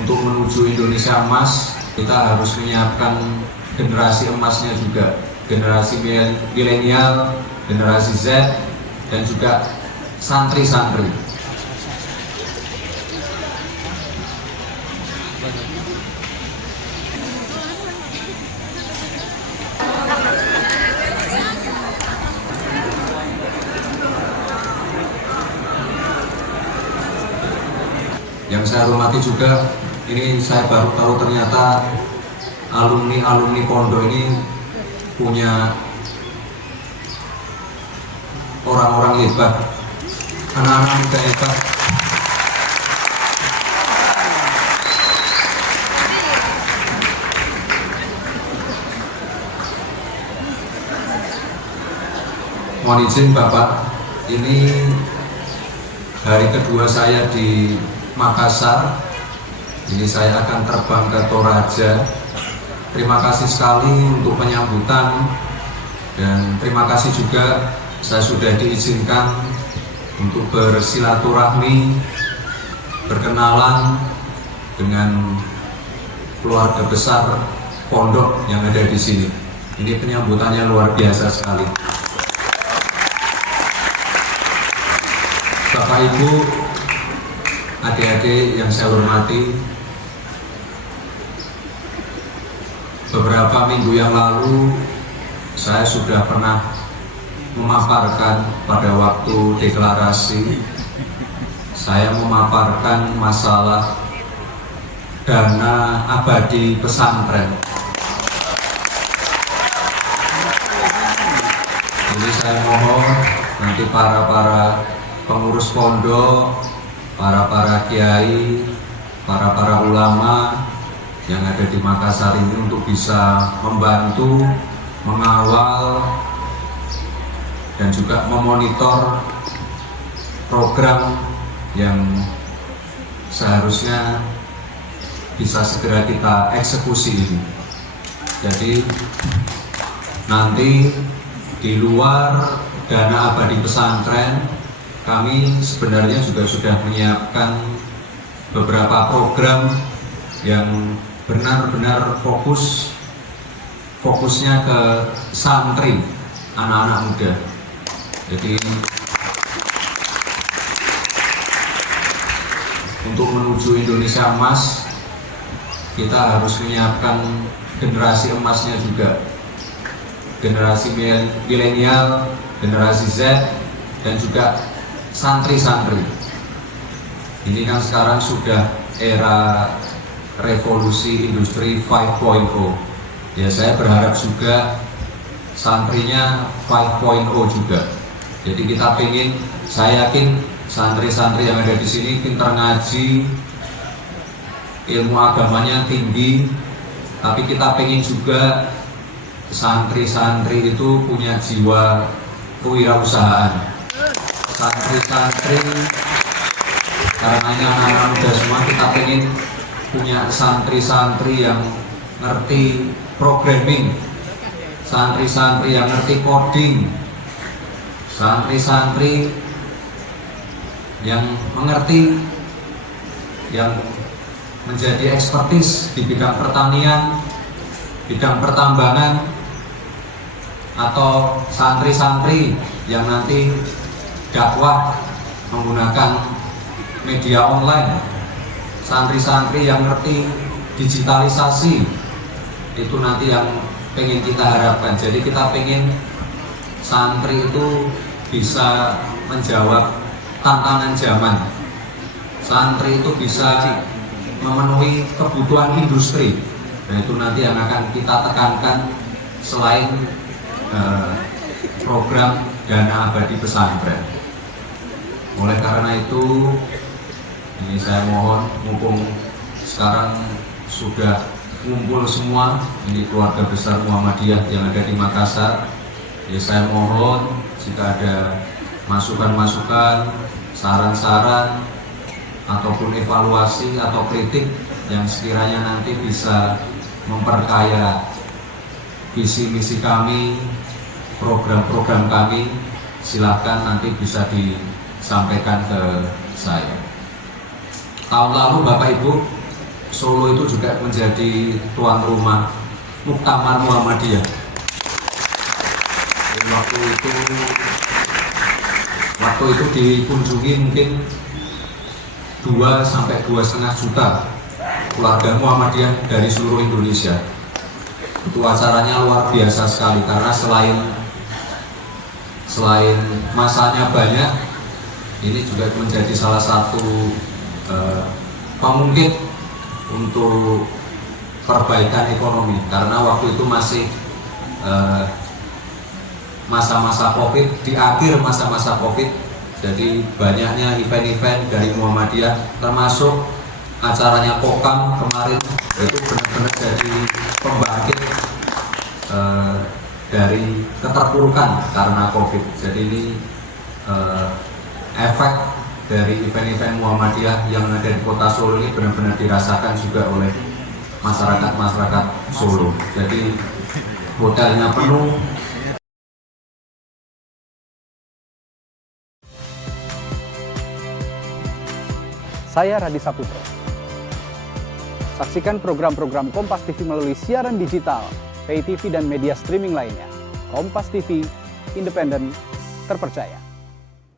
untuk menuju Indonesia emas, kita harus menyiapkan generasi emasnya juga, generasi milenial, generasi Z, dan juga santri-santri. Yang saya hormati juga, ini saya baru tahu ternyata alumni pondok ini punya orang-orang hebat, anak-anak muda hebat. Mohon izin Bapak, ini hari kedua saya di Makassar. Ini saya akan terbang ke Toraja. Terima kasih sekali untuk penyambutan, dan terima kasih juga saya sudah diizinkan untuk bersilaturahmi, berkenalan dengan keluarga besar pondok yang ada di sini. Ini penyambutannya luar biasa sekali. Bapak Ibu, adik-adik yang saya hormati, beberapa minggu yang lalu saya sudah pernah memaparkan pada waktu deklarasi, saya memaparkan masalah dana abadi pesantren. Jadi saya mohon nanti para pengurus pondok, para kiai, para ulama yang ada di Makassar ini untuk bisa membantu, mengawal, dan juga memonitor program yang seharusnya bisa segera kita eksekusi ini. Jadi nanti di luar dana abadi pesantren, kami sebenarnya juga sudah menyiapkan beberapa program yang benar-benar fokusnya ke santri, anak-anak muda. Jadi untuk menuju Indonesia emas, kita harus menyiapkan generasi emasnya juga, generasi milenial, generasi Z, dan juga santri-santri. Ini kan sekarang sudah era revolusi industri 5.0. Ya, saya berharap juga santrinya 5.0 juga. Jadi kita pengen, saya yakin santri-santri yang ada di sini pintar ngaji, ilmu agamanya tinggi, tapi kita pengen juga santri-santri itu punya jiwa kewirausahaan. Santri-santri, karena ini anak-anak muda semua, kita pengen punya santri-santri yang ngerti programming, santri-santri yang ngerti coding, santri-santri yang mengerti, yang menjadi ekspertis di bidang pertanian, bidang pertambangan, atau santri-santri yang nanti dakwah menggunakan media online, santri-santri yang ngerti digitalisasi. Itu nanti yang pengen kita harapkan. Jadi kita pengen santri itu bisa menjawab tantangan zaman, santri itu bisa memenuhi kebutuhan industri. Nah, itu nanti yang akan kita tekankan selain program dana abadi pesantren. Oleh karena itu, ini saya mohon, mumpung sekarang sudah ngumpul semua, ini keluarga besar Muhammadiyah yang ada di Makassar, ya saya mohon jika ada masukan-masukan, saran-saran, ataupun evaluasi atau kritik yang sekiranya nanti bisa memperkaya visi misi kami, program-program kami, silahkan nanti bisa disampaikan ke saya. Tahun lalu Bapak Ibu, Solo itu juga menjadi tuan rumah Muktamar Muhammadiyah. Waktu itu dikunjungi mungkin 2 sampai 2,5 juta keluarga Muhammadiyah dari seluruh Indonesia. Itu acaranya luar biasa sekali karena selain masanya banyak, ini juga menjadi salah satu pengungkit untuk perbaikan ekonomi karena waktu itu masih masa-masa Covid, di akhir masa-masa Covid, jadi banyaknya event-event dari Muhammadiyah termasuk acaranya Kokam kemarin itu benar-benar jadi pembangkit dari keterpurukan karena Covid. Jadi ini efek dari event-event Muhammadiyah yang ada di kota Solo ini benar-benar dirasakan juga oleh masyarakat Solo. Jadi hotelnya penuh. Saya Radi Saputro. Saksikan program-program Kompas TV melalui siaran digital, pay TV dan media streaming lainnya. Kompas TV, independen, terpercaya.